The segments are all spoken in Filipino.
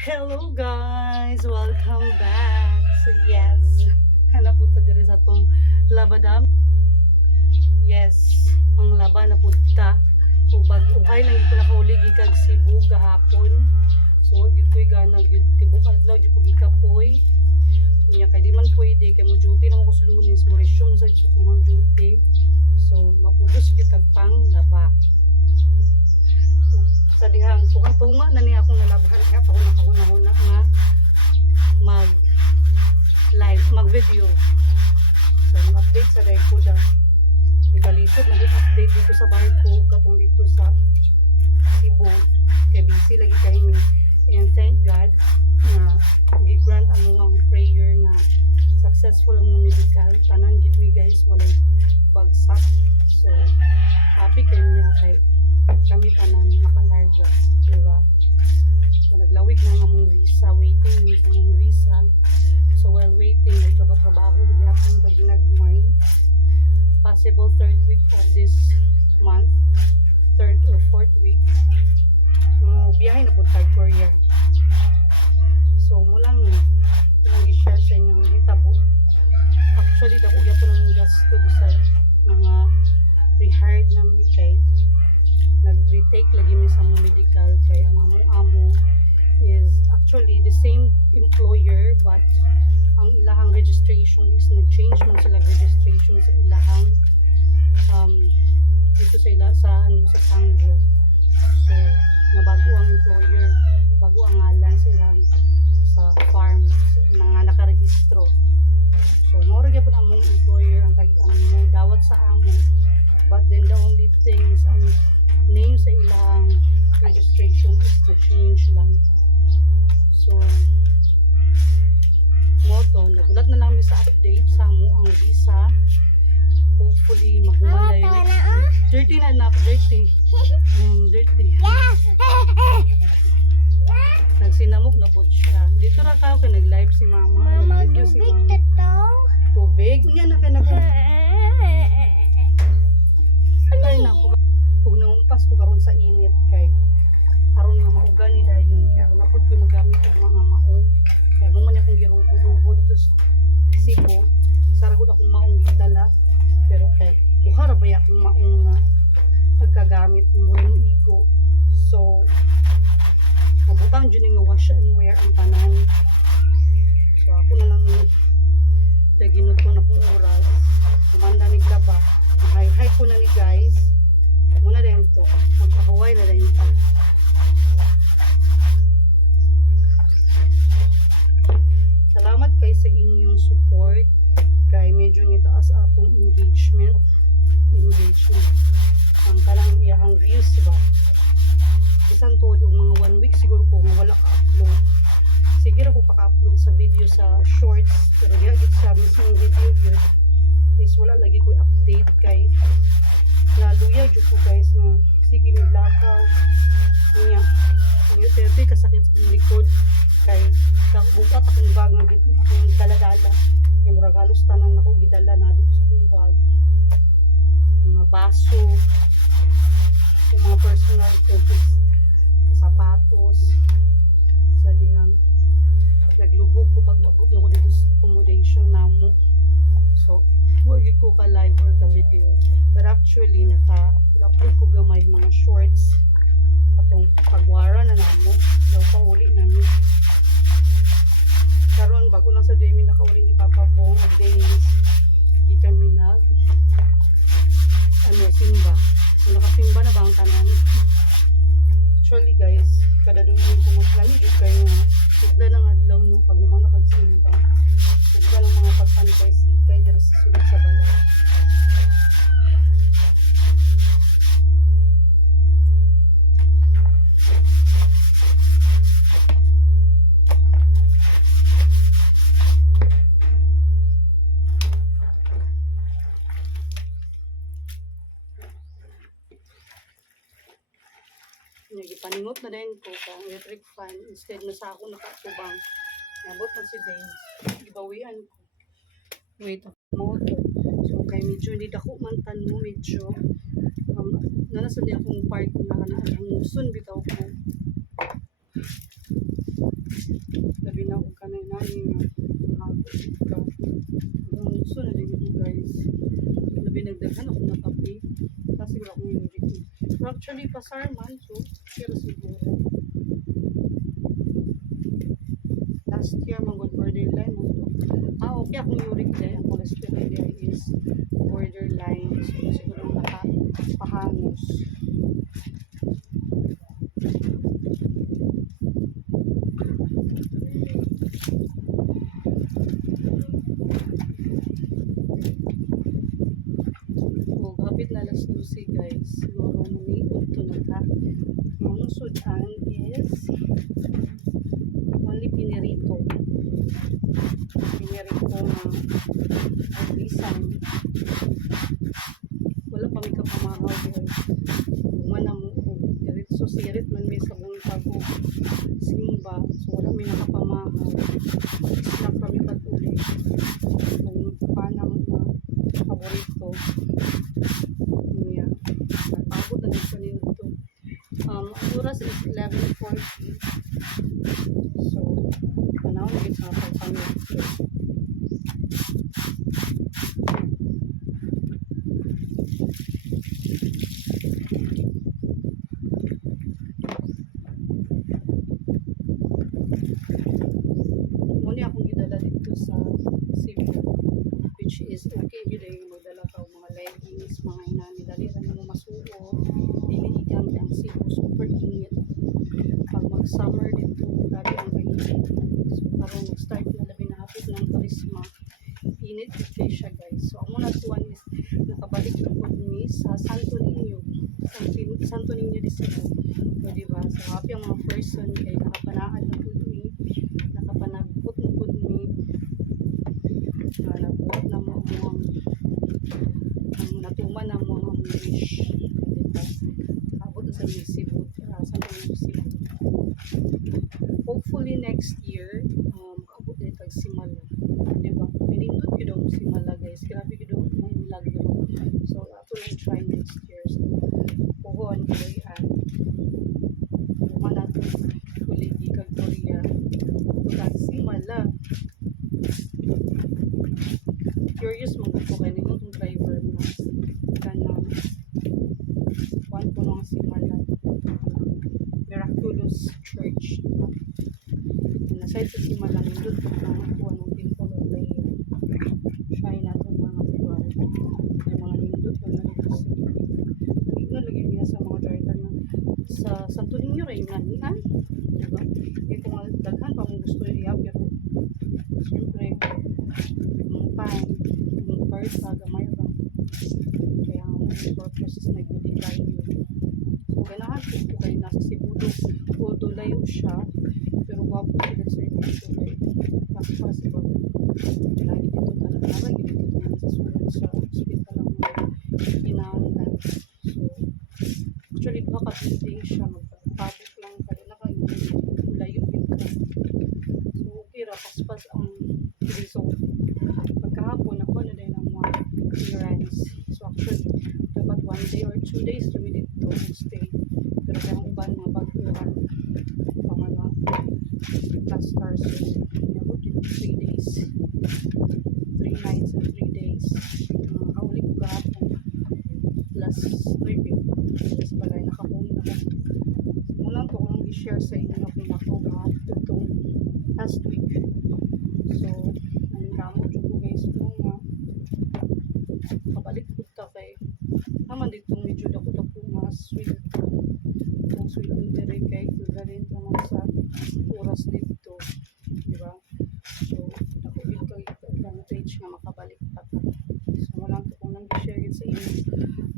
Hello guys! Welcome back! So yes, hanap po ta diri sa tong labadam. Yes, ang laba na punta. O bag-uhay lang ito nakauli gikag Cebu gahapon. So gyud ko'y ganang gyud tibok adlaw gyud ko gikapoy. Unya kay di man pwede kay mo duty na ako sa Lunes mo resume sa kong duty. So mapugos gyud kag pang laba. Sa dihang tunga na niya akong nalabhan kaya pa ako nakahuna-huna nga mag live, mag video. So mag-update sa day ko da igalisod mag-update dito sa barko katong dito sa Cebu kay busy lagi kami and thank God na gi-grant ang prayer nga successful ang medical tanan gid mi guys walay bagsak. So happy kay mi kay kami tanan makalarga, diba? So naglawig na nga mong visa, waiting ni sa mong visa. So while waiting, nagtrabaho gyapon pag ginagmay. Possible third week of this month, third or fourth week. Biyahe na po tag Korea. So mulang i-share sa inyo ang hitabo. Actually, dako gyapon ang gasto bisag mga rehired na mi kay nag-retake lagi mi sa mga medical kaya ang among-amo is actually the same employer but ang ilahang registration is nag-change man sila registration sa ilahang dito sa Sangjo. So nabago ang employer, nabago ang ngalan silang sa farm na nakarehistro. So mao ra gyapon ang among employer ang mo dawat sa amo, but then the only thing is ang name sa ilang registration is to change lang. So moto nagulat na lang mi sa update sa mo ang visa. Hopefully maghuman na dirty na na dirty. Dirty. Nagsinamok na po siya. Dito ra kao kay nag-live si mama. Nag-video si mama. Tubig nga na kay nako. Ay nako. Kung naumpas ko karon sa init kay aron nga maugan ni dayon kaya ako napod ko magamit og mga maong kaya mo man akong girubo-rubo dito sa Cebu saragod akong maong gidala pero kay buhara ba akong maong nga pagkagamit mo rin igo so mabutang dyan nga wash and wear ang tanan so ako na lang daginot ko na kong oras kumanda ni Glaba hi ko na ni guys muna din to magpahuway na din ito. Salamat kay sa inyong support kay medyo nitaas atong engagement ang talang iyang views ba bisan to og mga 1 week siguro ko nga wala ka-upload sige ra ko paka-upload sa video sa shorts pero gyud sa mismong video gyud is wala lagi ko update kay naluya jud ko guys nga sige miglakaw niya yung therapy kasakit sa likod kay bukat akong bag nga akong dala-dala kay murag halos tanan ako gidala na dito sa akong bag mga baso yung mga personal tools sapatos sa dihang naglubog ko pag abot na ko dito sa accommodation namo so huwag ko ka live or ka video but actually naka-upload ko gamay mga shorts atong pagwara na namo daw pauli namin karon bago lang sa demi nakauli ni Papa Bong og days gikan mi nag simba so nakasimba na ba ang tanan actually guys kada dungin ko mas lami gid kayo nga sugda ng adlaw no pag umana kag simba sugda ng mga pagpanitay sikay diri sa sulod sa balay. Gipaningot na din ko sa electric fan instead na sa ako nakatubang nabot man si Dane gibawian ko wait moto so kay medyo hindi dako man tanmo medyo nanasa di akong part na ang muson bitaw ko labi na kung kanay nani nga hapon ka. Ang gusto na din ito guys. Labi nagdaghan ako ng kape. Kasi wala akong yuri. Pero actually pasar man so pero siguro. Last year man good borderline mo to. Okay akong uric day. Ang cholesterol day is borderline. So siguro nakapahangos. O, kapit na alas 12 guys. Siguro maniod to na ta. Ang sudan is only pinirito. Pinirito na alisan. Wala pa may kapamahaw guys. Umana mo ko. So sirit man may sabong tago. Simba. So wala may nakapamahaw. Snack kami pag-uli. Kung panang paborito. Yeah. Napagod na dito niyo ito. Ang oras is 11:40. So, panahon na sa pagpamit. Muna akong gidala dito sa Cebu, which is okay yun ay magdala ka mga leggings, mga inani, daliran mo masuo, diligang ang Cebu, super init. Pag mag-summer dito, grabe ang kainit. So, parang nag-start na labi na hapit ng karisma. Init dito siya guys. So, ang muna tuwan is nakabalik na po ni sa Santo Niño. Santo Niño de Cebu. O diba? So, happy ang mga person kay nakapanaan na po ni, nakapanagpot na po ni, nabuhat na mo ang natuman na mo ang wish. Diba? Abot na sa Cebu. Santo Niño Cebu. Hopefully next year, abot na itag Simala. Diba? Pinindot ko daw Simala guys. Grabe ko daw may milagro. So, ato lang try next year. So, pugon, kailan. Puman natin kuligi kag Korea. Itag Simala. Curious magpupo kayo nito itong driver na kanang one po ng Simala. Miraculous Church. Diba? Naside sa Simala, nindot po ng kuha ng temple of the shy na ito mga lugar. May mga nindot po na dito sa nagignan lagi niya sa mga driver na sa Santo Niño rin yung nanihan. Diba? Kaya kung daghan pa mong gusto niya, pero siyempre, yung pan, yung card sa gamay ba. Kaya ang purpose is nag-multiply yun. So, ganahan po kayo nasa Cebu. Although layo siya, pero wapo sila sa dito kay Paspas ba. Lagi dito talaga. Lagi dito talaga sa sulat sa hospital ang kinahanglan. So, actually, baka building siya. Magpapabot lang pala na kayo. Layo din ka. So, okay ra. Paspas ang result. Pagkahapon, ako na din ang mga clearance. So, actually, dapat 1 day or 2 days kami dito stay. Pero kaya ang uban mga baguhan. Pangala. Cluster. So, yabot yung 3 days. 3 nights and 3 days. Nakaulit ko kahapon. Plus, tripping. Plus, palay nakahome na ko. So, muna ito kung i-share sa inyo na pinako itong last week. So, ang gamot yung ko guys kung kabalik ko ta kay naman dito medyo dako-dako nga sweet. Kung sweet dire kay galing naman sa oras dito. Diba? So, dako yun kay advantage nga makabalik pa ta. So, wala ito kung nang i-share sa inyo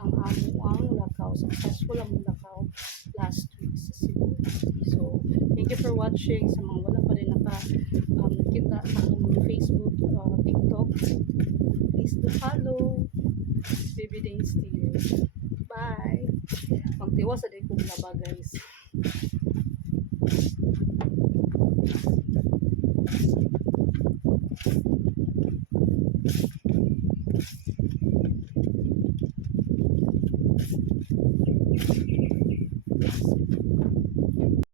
ang ang lakaw. Successful ang lakaw last week sa Cebu. So, thank you for watching. Sa mga wala pa rin kita sa akong Facebook, TikTok, please do follow Baby Danes TV. Bye! Magtiwas sa din kong laba guys.